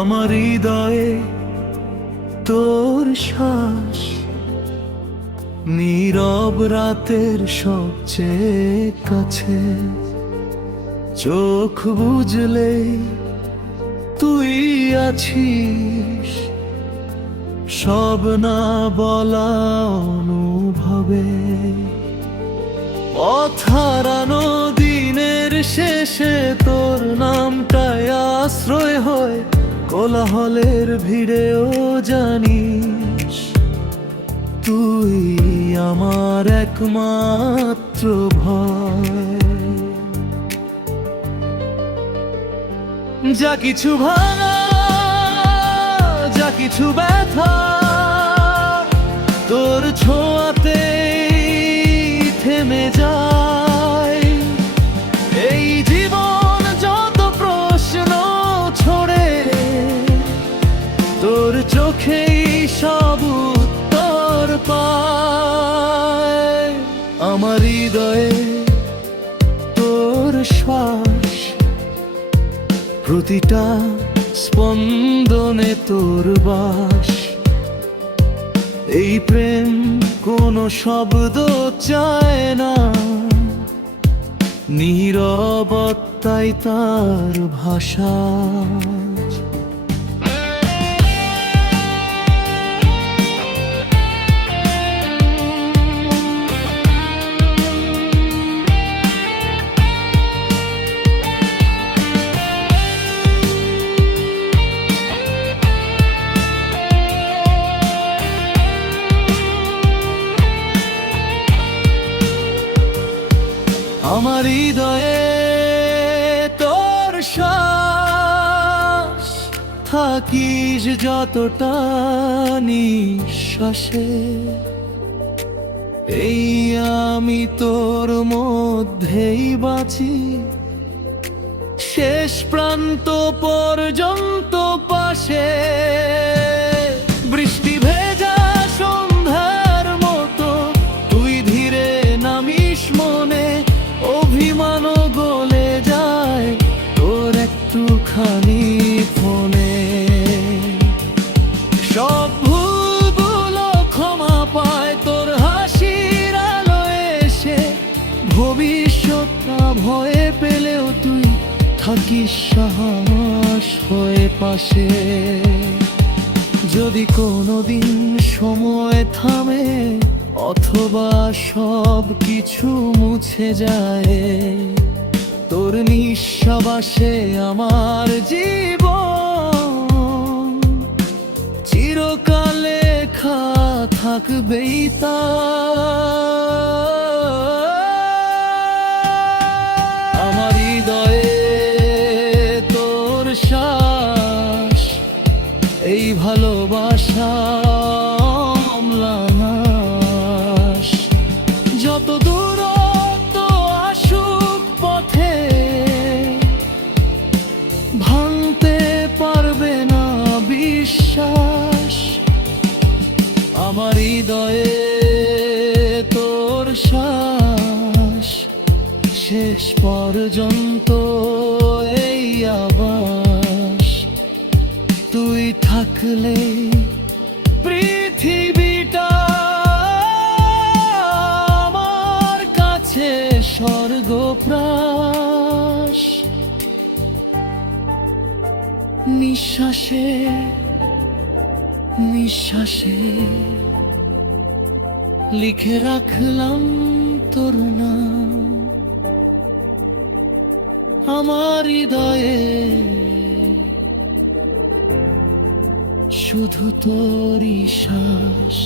আমার হৃদয়ে তোর শ্বাস, নীরব রাতের সবচেয়ে কাছে। চোখ বুঝলে তুই আছিস, সব না বলা অনুভবে। পথ হারানো দিনের শেষে তোর নামটাই আশ্রয় হয়, কোলাহলের ভিড়েও জানিস তুই আমার একমাত্র ভয়। যা কিছু ভাঙা, যা কিছু ব্যথা, তোর ছোঁয়াতেই থেমে যায়। এই জীবন যত প্রশ্ন ছড়ে, তোর চোখেই সব উত্তর পায়। আমার হৃদয়ে তোর শ্বাস, প্রতিটা স্পন্দনে তোর বাস। এই প্রেম কোনো শব্দ চায় না, নীরবতাই তার ভাষা। আমার হৃদয়ে তোর শ্বাস, থাকিস যতটা নিঃশ্বাসে। এই আমি তোর মধ্যেই বাঁচি, শেষ প্রান্ত পর্যন্ত পাশে। বৃষ্টি ভেজা সন্ধ্যার মতো তুই ধীরে নামিস মনে, অভিমানও গলে যায় তোর একটুখানি ফোনে। সব ভুলগুলো ক্ষমা পায় তোর হাসির আলোয় এসে। ভবিষ্যৎটা ভয়ে পেলেও তুই থাকিস সাহস হয়ে পাশে। যদি কোনোদিন সময় থামে অথবা সব কিছু মুছে যায়, তোর নিঃশ্বাসে আমার জীবন চিরকাল লেখা থাকবেই তা। আমার হৃদয়ে তোর শ্বাস, এই ভালোবাসা অম্লান। যত দূরত্ব আসুক পথে, ভাঙতে পারবে না বিশ্বাস। আমার হৃদয়ে তোর শ্বাস, শেষ পর্যন্ত এই আবাস। তুই থাকলে পৃথিবীটা স্বর্গপ্রাস। নিঃশ্বাসে নিঃশ্বাসে লিখে রাখলাম তোর নাম। আমার হৃদয়ে শুধু তোরই শ্বাস।